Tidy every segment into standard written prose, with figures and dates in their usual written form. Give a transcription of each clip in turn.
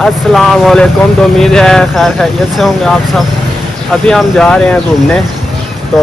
अस्सलाम वालेकुम। तो उम्मीद है खैर खैरियत से होंगे आप सब। अभी हम जा रहे हैं घूमने। तो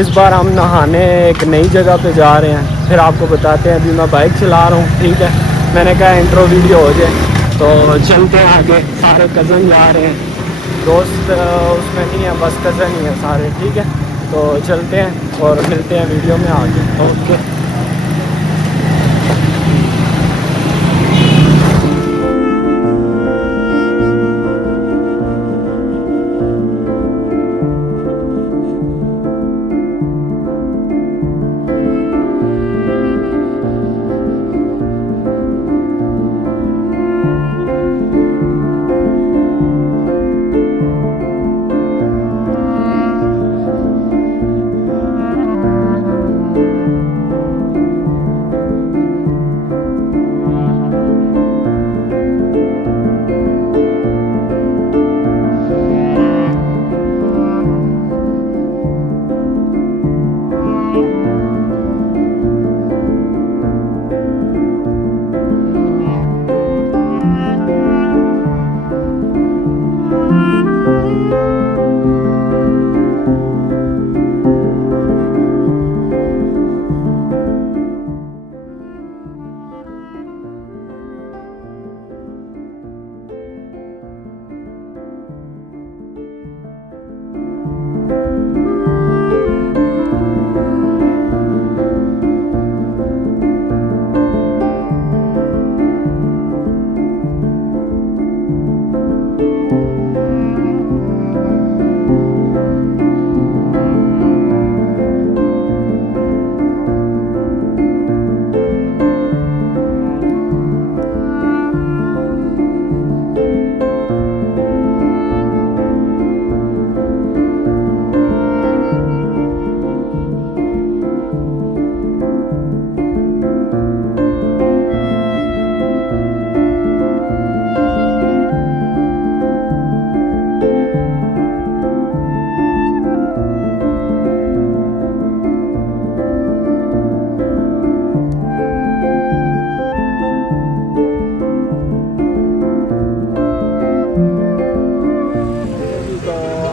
इस बार हम नहाने एक नई जगह पे जा रहे हैं, फिर आपको बताते हैं। अभी मैं बाइक चला रहा हूँ, ठीक है। मैंने कहा इंट्रो वीडियो हो जाए, तो चलते हैं आगे। सारे कज़न जा रहे हैं, दोस्त उसमें नहीं है, बस कज़न ही है सारे, ठीक है। तो चलते हैं और मिलते हैं वीडियो में आगे। ओके।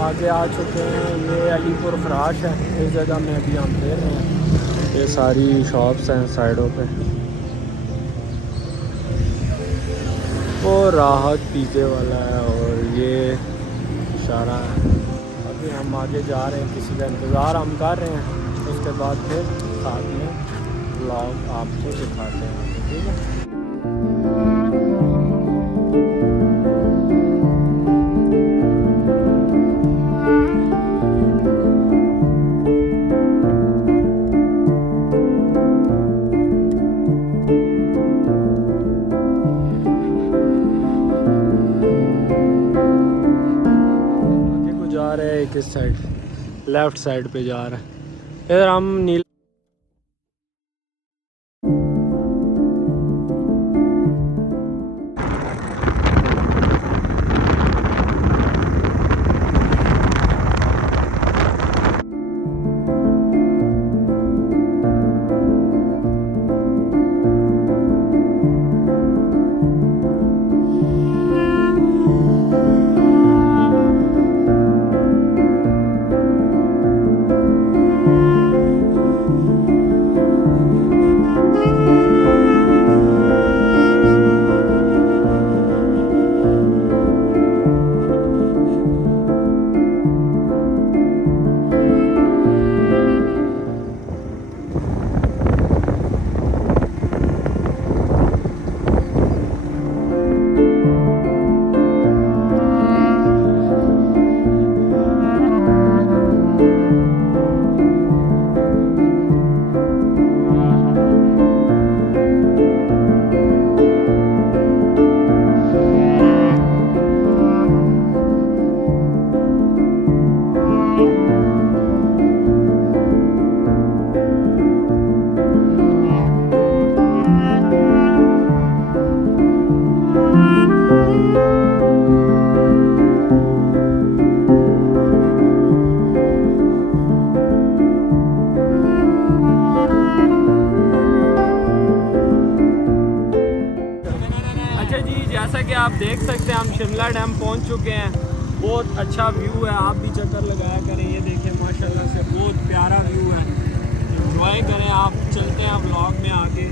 आगे आ चुके हैं। ये अलीपुर फराश है, इस जगह में अभी हम फिर रहे हैं। ये सारी शॉप्स हैं साइडों पे। वो राहत पिज़्ज़े वाला है और ये इशारा है। अभी हम आगे जा रहे हैं, किसी का इंतज़ार हम कर रहे हैं। उसके बाद फिर साथ में ब्लॉग आपको दिखाते हैं, ठीक है। जा रहे हैं किस साइड, लेफ़्ट साइड पे जा रहा है। इधर हम नील अच्छा जी, जैसा कि आप देख सकते हैं हम शिमला डैम पहुंच चुके हैं। बहुत अच्छा व्यू है, आप भी चक्कर लगाया करें। ये देखिए माशाल्लाह से बहुत प्यारा व्यू है, एंजॉय करें आप। चलते हैं व्लॉग में आगे।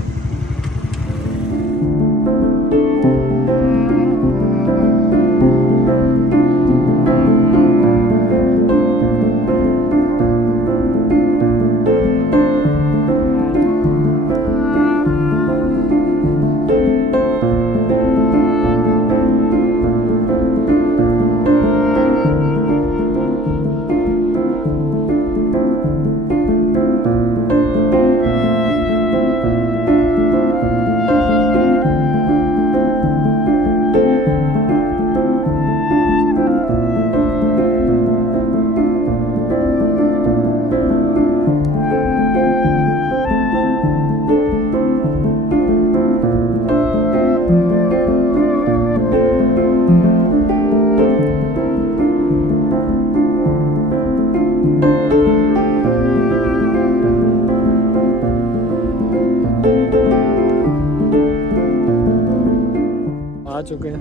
आ चुके हैं,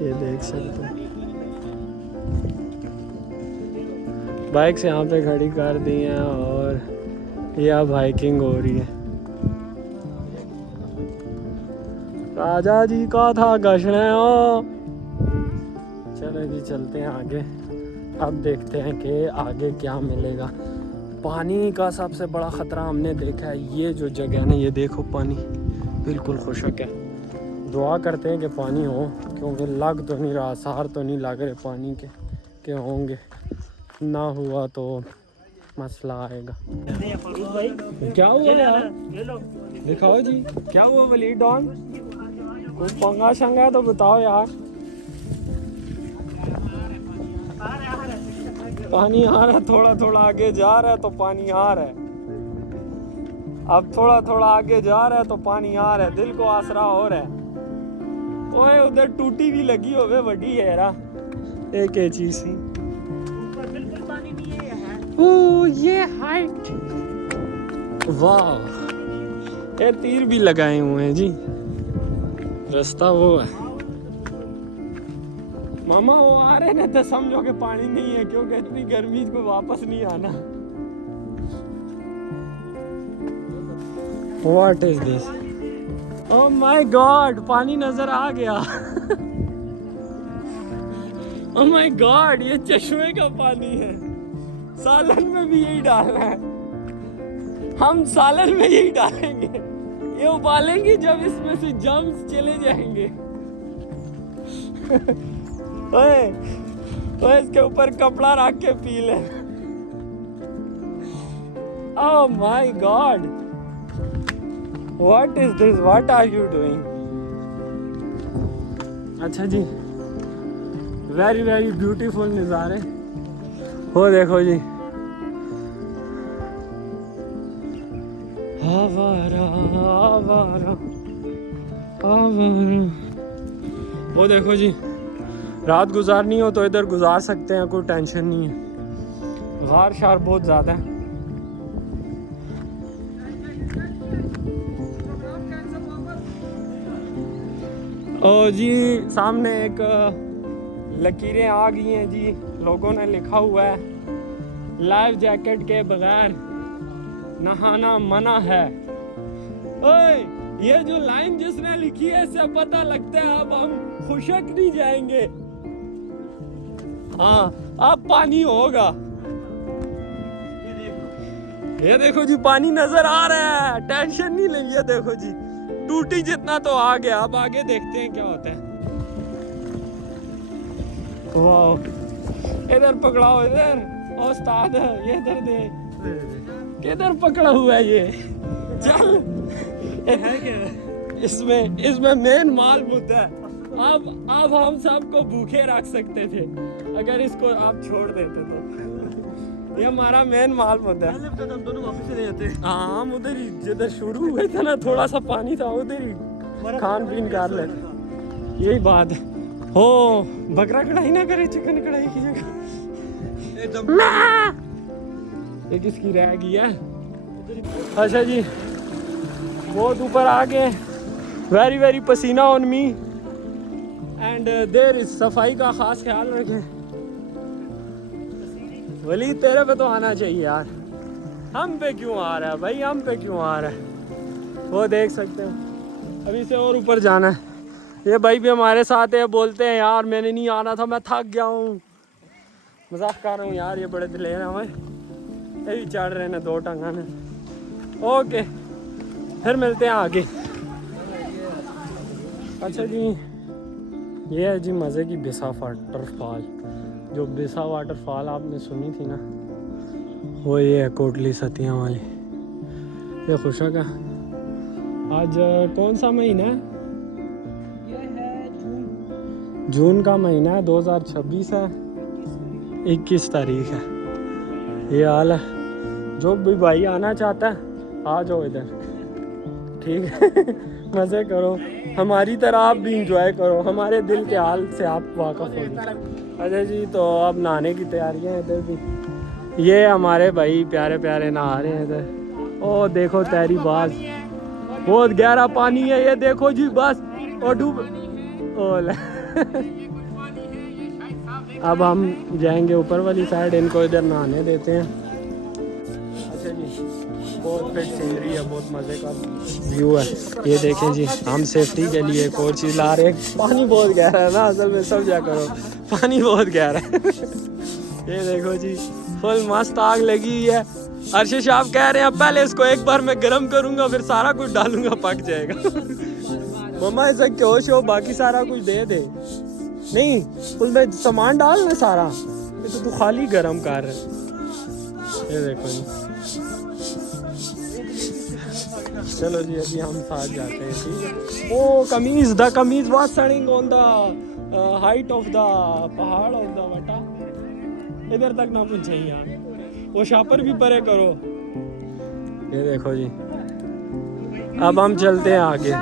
ये देख सकते हैं। बाइक्स यहाँ पे खड़ी कर दी हैं और ये अब हाइकिंग हो रही है। राजा जी का था गश्न हो। चलो जी चलते हैं आगे। अब देखते हैं कि आगे क्या मिलेगा। पानी का सबसे बड़ा ख़तरा हमने देखा है, ये जो जगह है ना, ये देखो पानी बिल्कुल खुशक है। दुआ करते हैं कि पानी हो, क्योंकि लग तो नहीं रहा, आसार तो नहीं लग रहे पानी के होंगे। ना हुआ तो मसला आएगा। क्या हुआ यार, दिखाओ जी क्या हुआ वलीद डॉन, कुछ पंगा शंगा तो बताओ यार। पानी आ रहा है, थोड़ा थोड़ा आगे जा रहा है तो पानी आ रहा है। अब थोड़ा थोड़ा आगे जा रहा है तो पानी आ रहा है, दिल को आसरा हो रहा है। ओए उधर टूटी भी लगी होवे बड़ी है रा, एक चीज सी। बिल्कुल पानी नहीं है। ओ ये हाइट, वाह, ये तीर भी लगाए हुए हैं जी। रास्ता वो है मामा, वो आ रहे ना तो समझो कि पानी नहीं है, क्योंकि इतनी गर्मी को वापस नहीं आना। What is this, oh my God, पानी नजर आ गया। ओह माय गॉड, ये चश्मे का पानी है। सालन में भी यही डालना है, हम सालन में यही डालेंगे। ये उबालेंगे जब इसमें से जम्स चले जाएंगे। ओए ओए, इसके ऊपर कपड़ा रख के पी ले। Oh my God, What is this? What are you doing? अच्छा जी, वेरी वेरी ब्यूटीफुल नज़ारे। हो देखो जी, आवारा आवारा आवारा। वो देखो जी, रात गुजारनी हो तो इधर गुजार सकते हैं, कोई टेंशन नहीं है। गार शार बहुत ज़्यादा है। ओ जी, सामने एक लकीरें आ गई हैं जी, लोगों ने लिखा हुआ है लाइफ जैकेट के बगैर नहाना मना है। ओए, ये जो लाइन जिसने लिखी है इससे पता लगता है अब हम खुशक नहीं जाएंगे। हाँ, अब पानी होगा। ये देखो जी, पानी नजर आ रहा है, टेंशन नहीं लेंगे। देखो जी, टूटी जितना तो आ गया, अब आगे देखते हैं क्या होता है। वाह, इधर पकड़ाओ, इधर उस्ताद, ये इधर दे। किधर पकड़ा हुआ है ये, चल। है क्या इसमें मेन माल मुद्दा है। अब हम सबको भूखे रख सकते थे अगर इसको आप छोड़ देते तो। ये हमारा मेन माल मुद्दा है। हम दोनों वापस चले जाते। हाँ, हम उधर ही जिधर शुरू हुए थे ना, थोड़ा सा पानी था, उधर ही खान पीन कर लेते। यही बात है। हो, बकरा कढ़ाई ना करे, चिकन कढ़ाई की जगह। ये किसकी रह गई है? अच्छा जी, बहुत ऊपर आ गए वेरी वेरी पसीना ऑन मी एंड देर इस सफाई का खास ख्याल रखें। वली तेरे पे तो आना चाहिए यार, हम पे क्यों आ रहा है भाई, हम पे क्यों आ रहा है। वो देख सकते हो अभी से और ऊपर जाना है। ये भाई भी हमारे साथ है, बोलते हैं यार मैंने नहीं आना था, मैं थक गया हूँ। मजाक कर रहा हूँ यार, ये बड़े दिलेर हैं हमें, ये भी चढ़ रहे हैं 2 टंगा ने। ओके फिर मिलते हैं आगे। अच्छा जी ये है जी मज़े की बिसा वाटरफॉल। जो बिसा वाटरफॉल आपने सुनी थी ना, वो ये है कोटली सतिया वाली। ये खुशा का आज कौन सा महीना है? ये है जून का महीना है, 2026 है, 21 तारीख है। ये हाल है। जो भी भाई आना चाहता है आ जाओ इधर, ठीक है। मज़े करो, हमारी तरह आप भी इंजॉय करो, हमारे दिल के हाल से आप वाकफ़ हो। अच्छा जी तो अब नहाने की तैयारियां हैं इधर भी। ये हमारे भाई प्यारे प्यारे नहा रहे हैं इधर। ओ देखो तैरी बाज, बहुत गहरा पानी है ये, देखो जी बस और डूब। अब हम जाएंगे ऊपर वाली साइड, इनको इधर नहाने देते हैं। अच्छा जी बहुत फिट सीनरी है, बहुत मज़े का व्यू है। ये देखें जी, हम सेफ्टी के लिए एक और चीज़ ला रहे हैं। पानी बहुत गहरा है ना, असल में सब जा करो, पानी बहुत गहरा है। ये देखो जी फुल मस्त आग लगी हुई है। अर्शिश आप कह रहे हैं पहले इसको एक बार मैं गर्म करूंगा फिर सारा कुछ डालूंगा, पक जाएगा। मम्मा ऐसा क्यों शो, बाकी सारा कुछ दे दे। नहीं उसमें सामान डालना सारा, ये तो तू खाली गर्म कर रहे। ये देखो जी, चलो जी अभी हम साथ जाते हैं, ठीक है। ओ कमीज, द कमीज was setting on the height of the पहाड़ ऑफ द वटा। इधर तक ना पूछे यार, वो शापर भी परे करो। ये देखो जी अब हम चलते हैं आगे,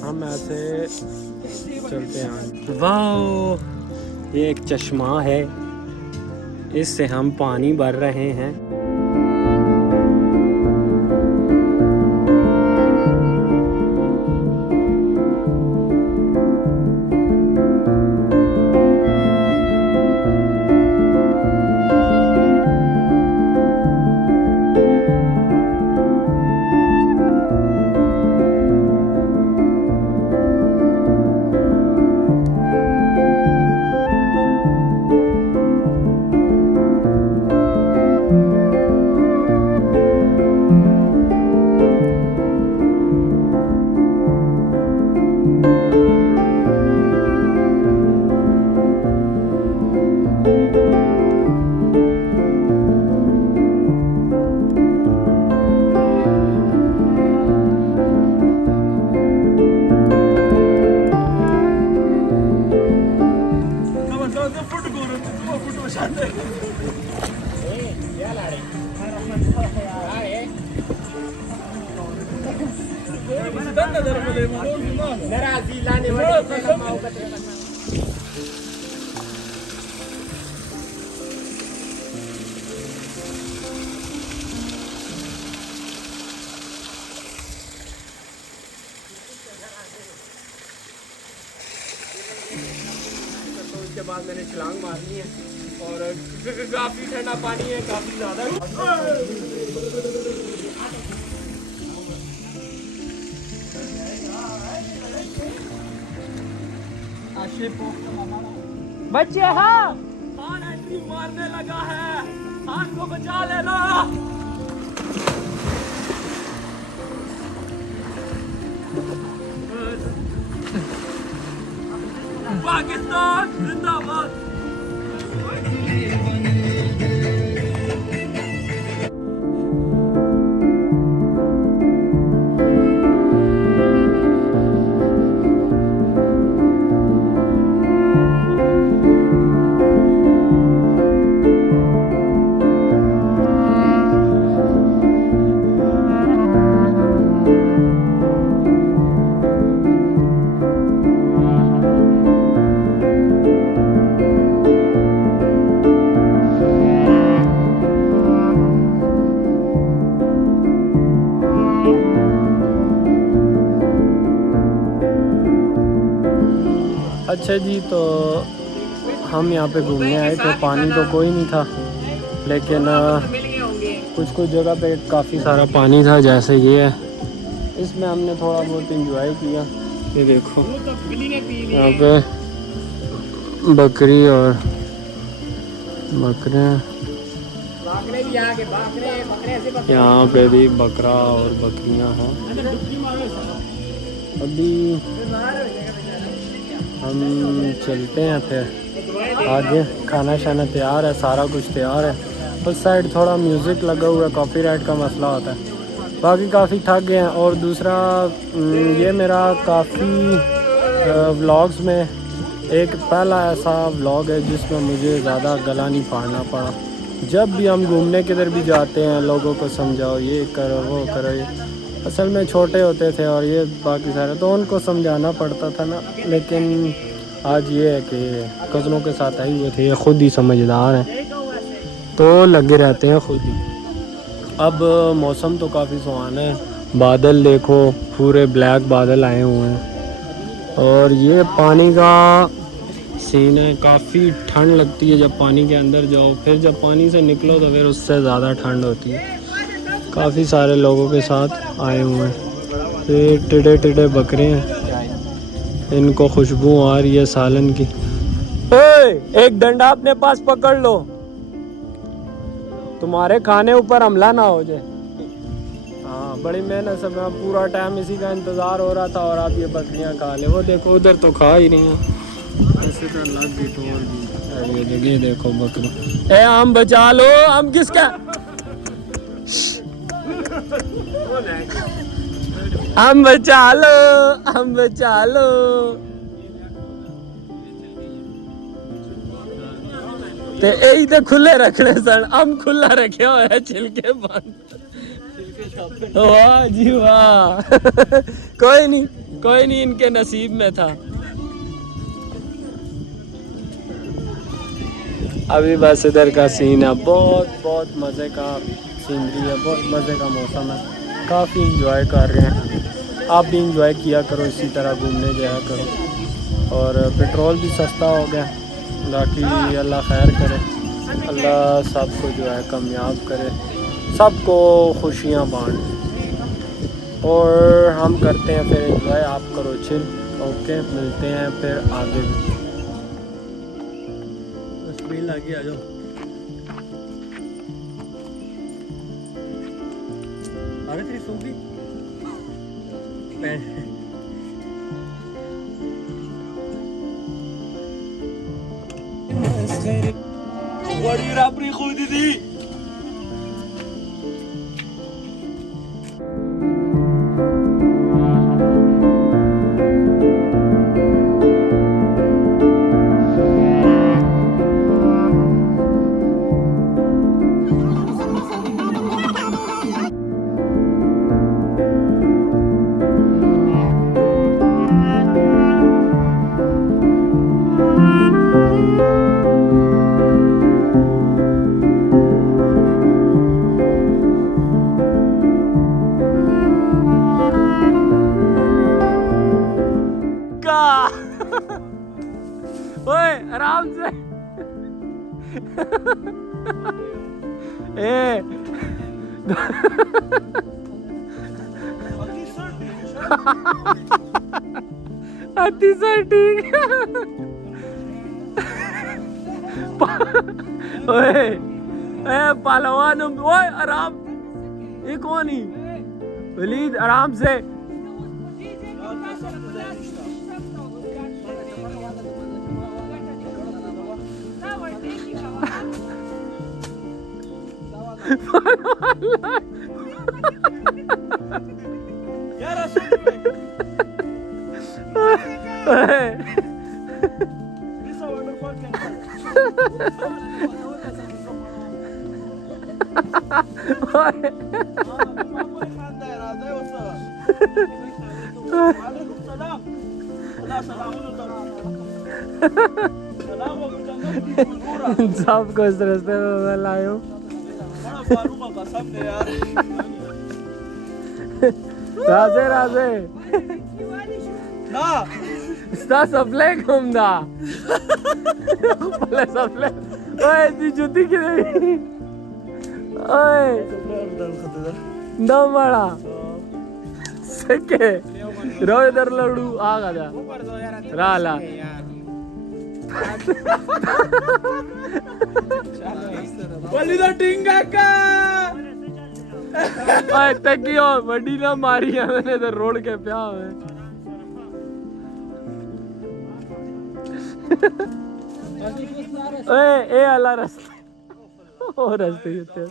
हम ऐसे चलते हैं आगे। वाह ये एक चश्मा है, इससे हम पानी भर रहे हैं। उसके बाद मैंने छलांग मारनी है और काफ़ी ठंडा पानी है, काफ़ी ज़्यादा। बच्चे हाँ एंट्री मारने लगा है, हाथ को बचा लेना। पाकिस्तान जिंदाबाद। अच्छा जी, तो हम यहाँ पे घूमने आए थे। पानी तो कोई नहीं था, लेकिन कुछ कुछ जगह पे काफ़ी सारा पानी था, जैसे ये है। इसमें हमने थोड़ा बहुत इंजॉय किया। ये देखो यहाँ पे बकरी और बकरे, यहाँ पे भी बकरा और बकरियाँ हैं। अभी हम चलते हैं, फिर आगे खाना शाना तैयार है, सारा कुछ तैयार है। उस साइड थोड़ा म्यूज़िक लगा हुआ है, कॉपीराइट का मसला होता है। बाकी काफ़ी थक गए हैं। और दूसरा ये मेरा काफ़ी व्लॉग्स में एक पहला ऐसा व्लॉग है जिसमें मुझे ज़्यादा गला नहीं फाड़ना पड़ा। जब भी हम घूमने किधर भी जाते हैं, लोगों को समझाओ, ये करो वो करो। ये असल में छोटे होते थे और ये बाकी सारे तो उनको समझाना पड़ता था ना। लेकिन आज ये है कि कज़नों के साथ आए हुए थे, ये ख़ुद ही समझदार हैं, तो लगे रहते हैं खुद ही। अब मौसम तो काफ़ी सुहाना है, बादल देखो पूरे ब्लैक बादल आए हुए हैं। और ये पानी का सीन है, काफ़ी ठंड लगती है जब पानी के अंदर जाओ, फिर जब पानी से निकलो तो फिर उससे ज़्यादा ठंड होती है। काफ़ी सारे लोगों के साथ आए हुए हैं। ये टिडे टिडे बकरे हैं, इनको खुशबू आ रही है सालन की। ओए, एक डंडा अपने पास पकड़ लो, तुम्हारे खाने ऊपर हमला ना हो जाए। हाँ, बड़ी मेहनत से मैं पूरा टाइम इसी का इंतज़ार हो रहा था, और आप ये बकरियां खा ले। वो देखो उधर तो खा ही नहीं है, ऐसे तो लग गई तो। ये जगह देखो बकरी। ए हम बचा लो, हम किसका हम बचा लो, हम बचा लो। ते यही तो खुले रखने सन, हम खुला रखे हुए है, छिलके बंद। वाह जी वाह। कोई नहीं, इनके नसीब में था। अभी बस इधर का सीन है, बहुत मज़े का सीनरी है, बहुत मज़े का मौसम है, काफ़ी इंजॉय कर रहे हैं। आप भी इंजॉय किया करो, इसी तरह घूमने जाया करो। और पेट्रोल भी सस्ता हो गया। बाकी अल्लाह खैर करे, अल्लाह सबको जो है कामयाब करे, सबको खुशियाँ बांटे। और हम करते हैं फिर एंजॉय, आप करो चिल। ओके, मिलते हैं फिर आगे भी। स्क्रीन लगी, आ जाओ। अरे तेरी सूखी बड़ी रापरी खुद दी। ओए आराम से। ए ठीक। ओए पहलवान, ओए आराम। ये कौन ही वलीद, आराम से। सबको इस रास्ते में मैं लाया हूँ। राजे ना Está supply kumda. Pala supply. Oye, di juti kide. Oye. Dam bada. Seke. Roy dar ladu aga da. Rala. Walida टिंगा का ओए तकियो बड़ी ना मारी है मैंने तो रोड के प्या है ओए ए अल्लाह रास्ते ओ रास्ते होते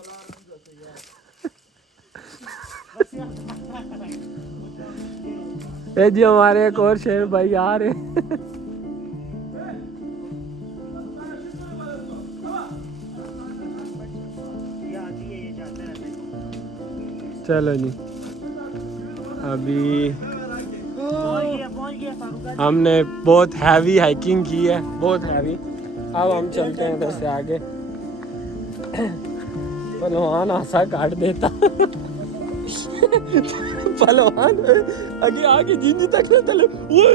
ए जी हमारे एक और शेर भाई आ रहे हैं चलो जी अभी हमने बहुत हैवी हाइकिंग की है बहुत हैवी अब हम चलते हैं इधर से आगे पहलवान आशा काट देता पहलवान आगे आगे जिंजी तक ना चले वो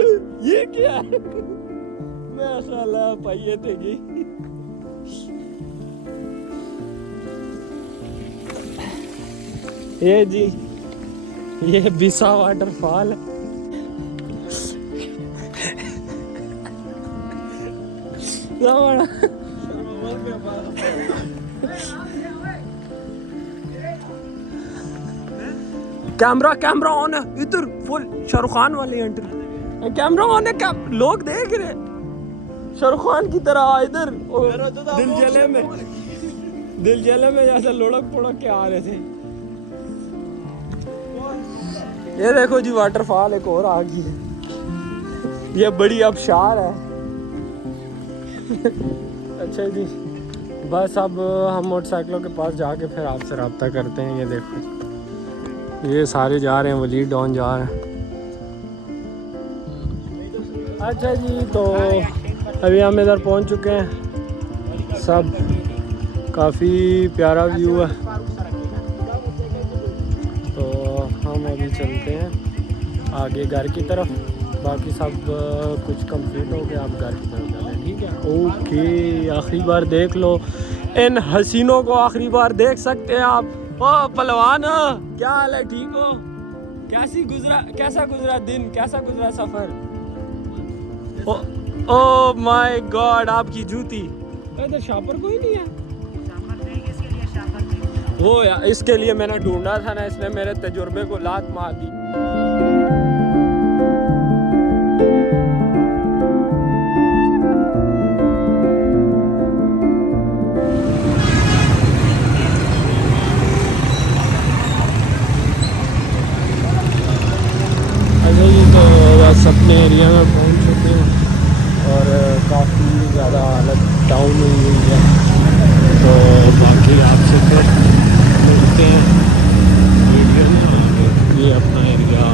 ये क्या है माशाल्लाह पाइए थे गई ये जी ये बिसा वाटरफॉल है कैमरा कैमरा ऑन है इधर फुल शाहरुख खान वाली एंट्री कैमरा ऑन है क्या लोग देख रहे शाहरुख खान की तरह इधर दिल जले में जैसे लुढ़क पुढ़क के आ रहे थे ये देखो जी वाटरफॉल एक और आ गई है ये बड़ी आबशार है अच्छा जी बस अब हम मोटरसाइकिलों के पास जाके फिर आपसे रब्ता करते हैं ये देखो ये सारे जा रहे हैं वलीद डॉन जा रहे हैं अच्छा जी तो अभी हम इधर पहुंच चुके हैं सब काफ़ी प्यारा व्यू है हम अभी चलते हैं आगे घर की तरफ बाकी सब कुछ कंप्लीट हो गया आप घर की तरफ जाते हैं ठीक है ओके आखिरी बार देख लो इन हसीनों को आखिरी बार देख सकते हैं आप ओ पहलवान क्या हाल है ठीक हो कैसा गुजरा दिन कैसा गुजरा सफ़र ओ माय गॉड आपकी जूती इधर शॉपर कोई नहीं है वो यार इसके लिए मैंने ढूंढा था ना इसने मेरे तजुर्बे को लात मार दी अरे ये तो बस अपने एरिया में पहुंच चुके हैं और काफ़ी ज़्यादा हालत डाउन हुई है तो बाकी आपसे फिर मिलते हैं वीडियो में ये अपना एरिया